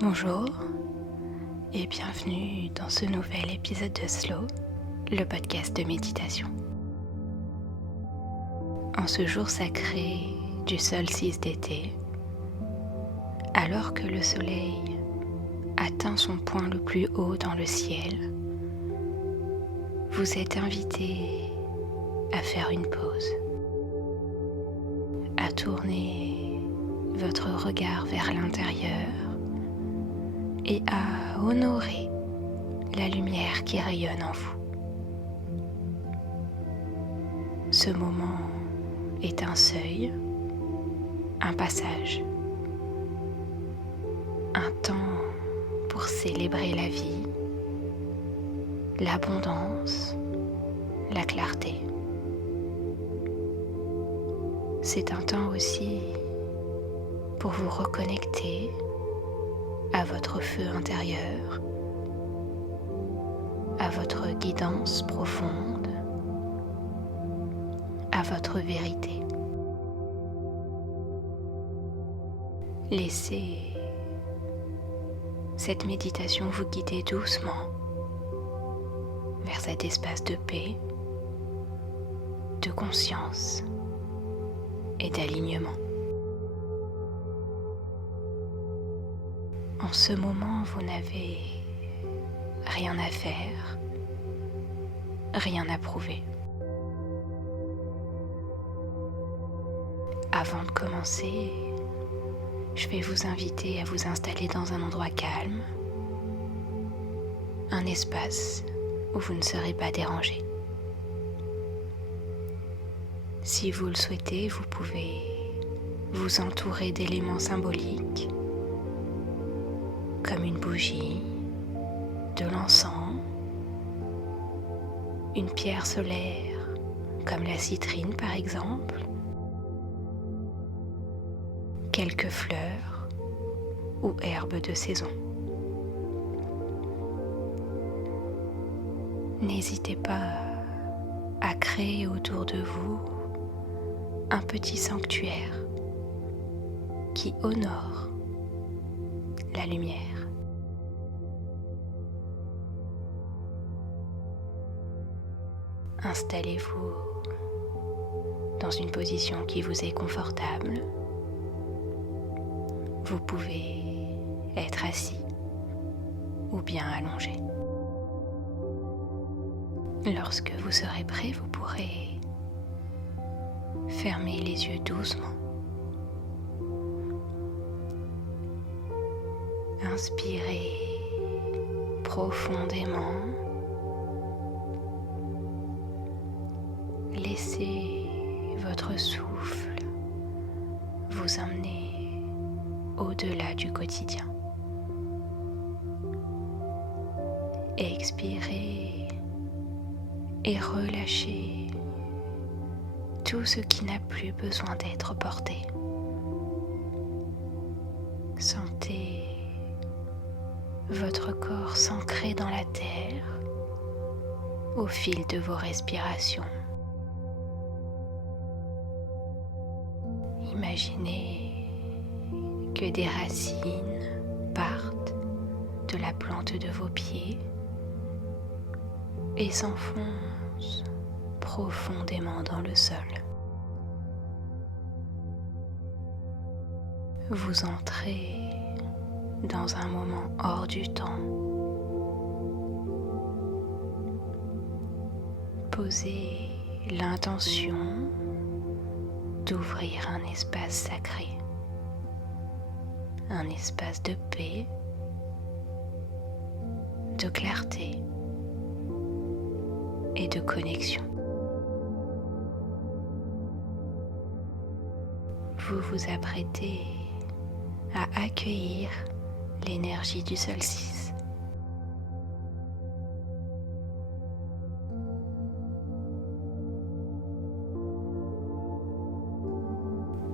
Bonjour et bienvenue dans ce nouvel épisode de Slow, le podcast de méditation. En ce jour sacré du solstice d'été, alors que le soleil atteint son point le plus haut dans le ciel, vous êtes invité à faire une pause, à tourner votre regard vers l'intérieur et à honorer la lumière qui rayonne en vous. Ce moment est un seuil, un passage, un temps pour célébrer la vie, l'abondance, la clarté. C'est un temps aussi pour vous reconnecter à votre feu intérieur, à votre guidance profonde, à votre vérité. Laissez cette méditation vous guider doucement vers cet espace de paix, de conscience et d'alignement. En ce moment, vous n'avez rien à faire, rien à prouver. Avant de commencer, je vais vous inviter à vous installer dans un endroit calme, un espace où vous ne serez pas dérangé. Si vous le souhaitez, vous pouvez vous entourer d'éléments symboliques comme une bougie, de l'encens, une pierre solaire comme la citrine par exemple, quelques fleurs ou herbes de saison. N'hésitez pas à créer autour de vous un petit sanctuaire qui honore la lumière. Installez-vous dans une position qui vous est confortable. Vous pouvez être assis ou bien allongé. Lorsque vous serez prêt, vous pourrez fermer les yeux doucement. Inspirez profondément. Laissez votre souffle vous emmener au-delà du quotidien. Expirez et relâchez tout ce qui n'a plus besoin d'être porté. Sentez votre corps s'ancrer dans la terre au fil de vos respirations. Imaginez que des racines partent de la plante de vos pieds et s'enfoncent profondément dans le sol. Vous entrez dans un moment hors du temps. Posez l'intention d'ouvrir un espace sacré, un espace de paix, de clarté et de connexion. Vous vous apprêtez à accueillir l'énergie du solstice.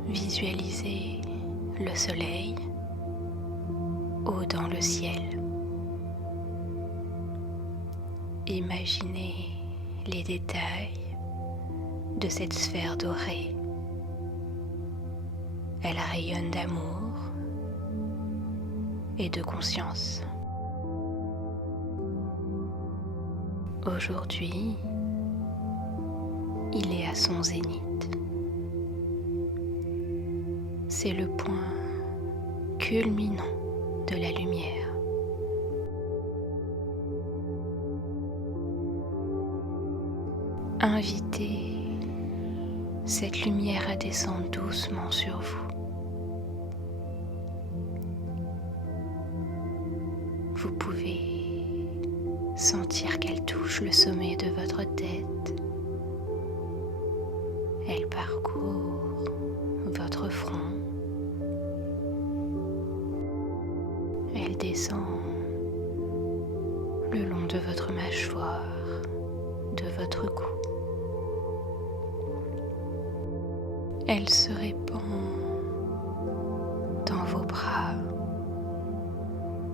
Visualisez le soleil haut dans le ciel. Imaginez les détails de cette sphère dorée. Elle rayonne d'amour, et de conscience. Aujourd'hui, il est à son zénith. C'est le point culminant de la lumière. Invitez cette lumière à descendre doucement sur vous. Vous pouvez sentir qu'elle touche le sommet de votre tête. Elle parcourt votre front. Elle descend le long de votre mâchoire, de votre cou. Elle se répand dans vos bras,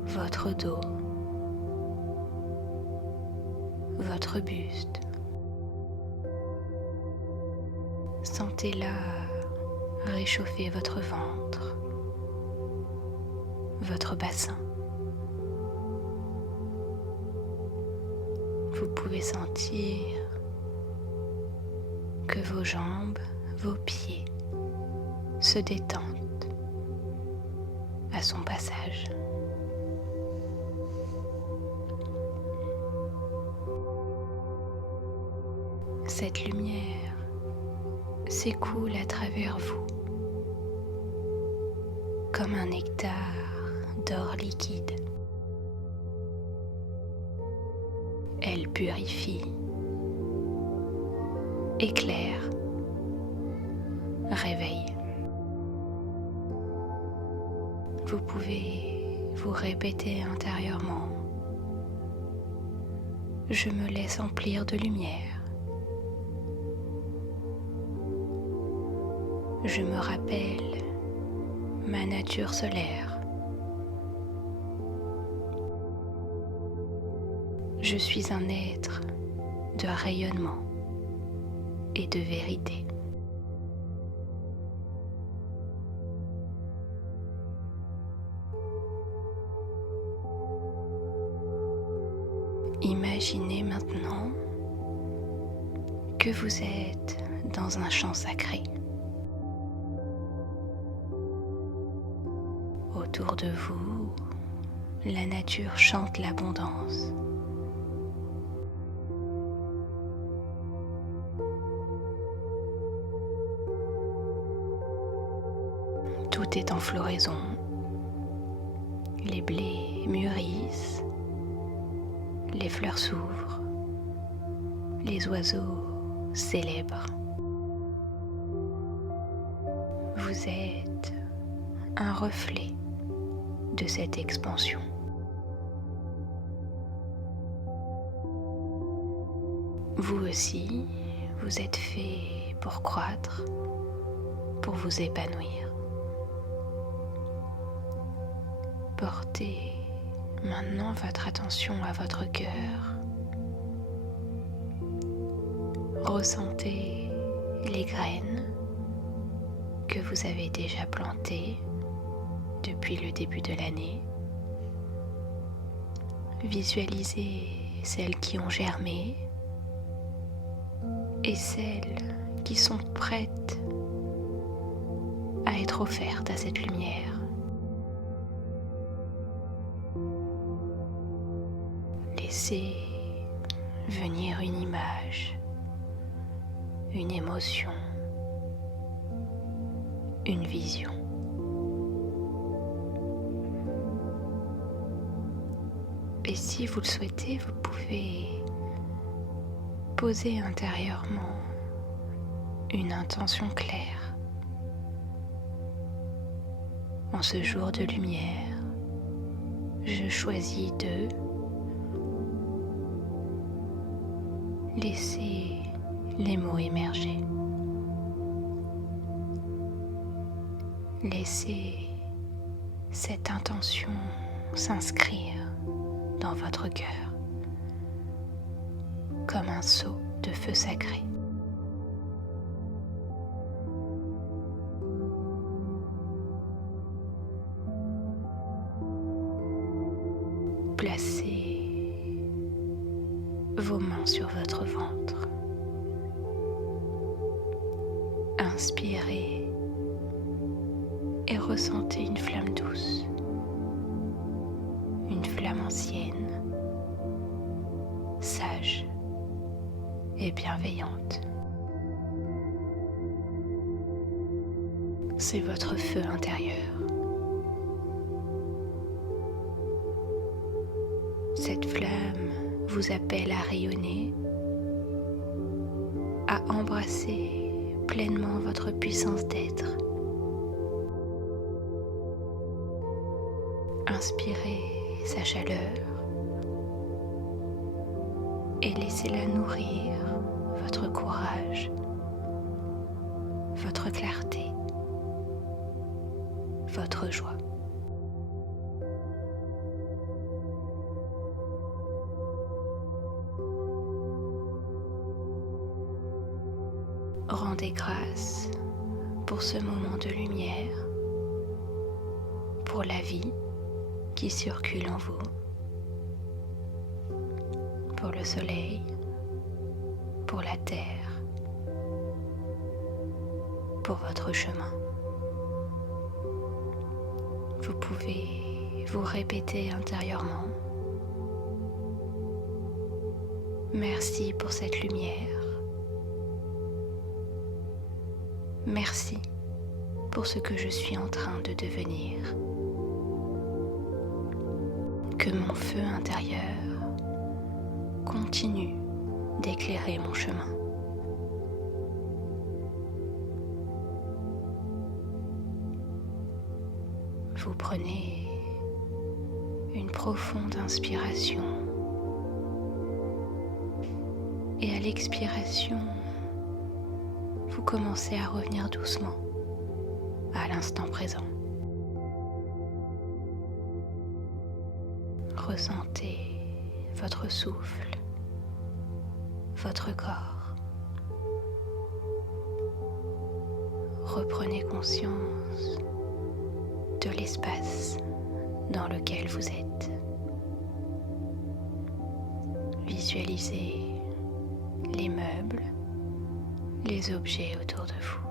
votre dos, votre buste. Sentez-la réchauffer votre ventre, votre bassin. Vous pouvez sentir que vos jambes, vos pieds se détendent à son passage. Cette lumière s'écoule à travers vous comme un nectar d'or liquide. Elle purifie, éclaire, réveille. Vous pouvez vous répéter intérieurement: je me laisse emplir de lumière. Je me rappelle ma nature solaire. Je suis un être de rayonnement et de vérité. Imaginez maintenant que vous êtes dans un champ sacré. Autour de vous, la nature chante l'abondance. Tout est en floraison. Les blés mûrissent, les fleurs s'ouvrent, les oiseaux célèbrent. Vous êtes un reflet de cette expansion. Vous aussi, vous êtes fait pour croître, pour vous épanouir. Portez maintenant votre attention à votre cœur. Ressentez les graines que vous avez déjà plantées depuis le début de l'année. Visualisez celles qui ont germé et celles qui sont prêtes à être offertes à cette lumière. Laissez venir une image, une émotion, une vision. Et si vous le souhaitez, vous pouvez poser intérieurement une intention claire. En ce jour de lumière, je choisis de laisser les mots émerger. Laissez cette intention s'inscrire dans votre cœur comme un seau de feu sacré. placez vos mains sur votre ventre. Inspirez et ressentez une flamme douce, une flamme ancienne, sage et bienveillante. C'est votre feu intérieur. Cette flamme vous appelle à rayonner, à embrasser pleinement votre puissance d'être. Inspirez sa chaleur et laissez-la nourrir votre courage, votre clarté, votre joie. Rendez grâce pour ce moment de lumière, pour la vie qui circule en vous, pour le soleil, pour la terre, pour votre chemin. Vous pouvez vous répéter intérieurement: merci pour cette lumière. Merci pour ce que je suis en train de devenir. Que mon feu intérieur continue d'éclairer mon chemin. Vous prenez une profonde inspiration et à l'expiration, vous commencez à revenir doucement à l'instant présent. Ressentez votre souffle, votre corps. Reprenez conscience de l'espace dans lequel vous êtes. Visualisez les meubles, les objets autour de vous.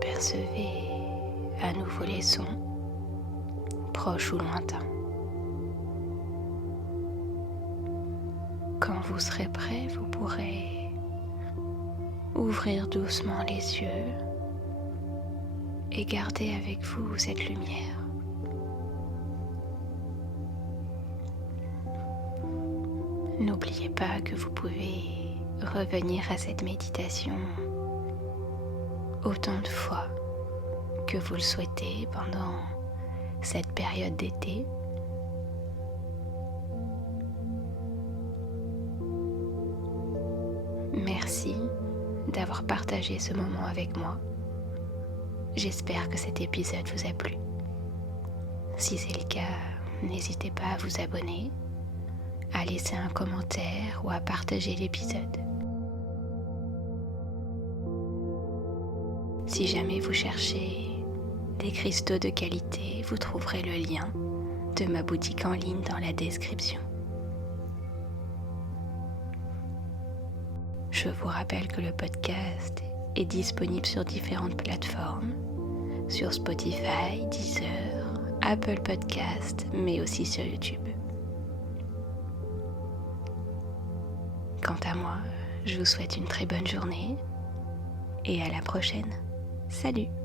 Percevez à nouveau les sons, proches ou lointains. Quand vous serez prêt, vous pourrez ouvrir doucement les yeux et garder avec vous cette lumière. N'oubliez pas que vous pouvez revenir à cette méditation autant de fois que vous le souhaitez pendant cette période d'été. Merci d'avoir partagé ce moment avec moi. J'espère que cet épisode vous a plu. Si c'est le cas, n'hésitez pas à vous abonner, à laisser un commentaire ou à partager l'épisode. Si jamais vous cherchez des cristaux de qualité, vous trouverez le lien de ma boutique en ligne dans la description. Je vous rappelle que le podcast est disponible sur différentes plateformes, sur Spotify, Deezer, Apple Podcast, mais aussi sur YouTube. Quant à moi, je vous souhaite une très bonne journée et à la prochaine. Salut!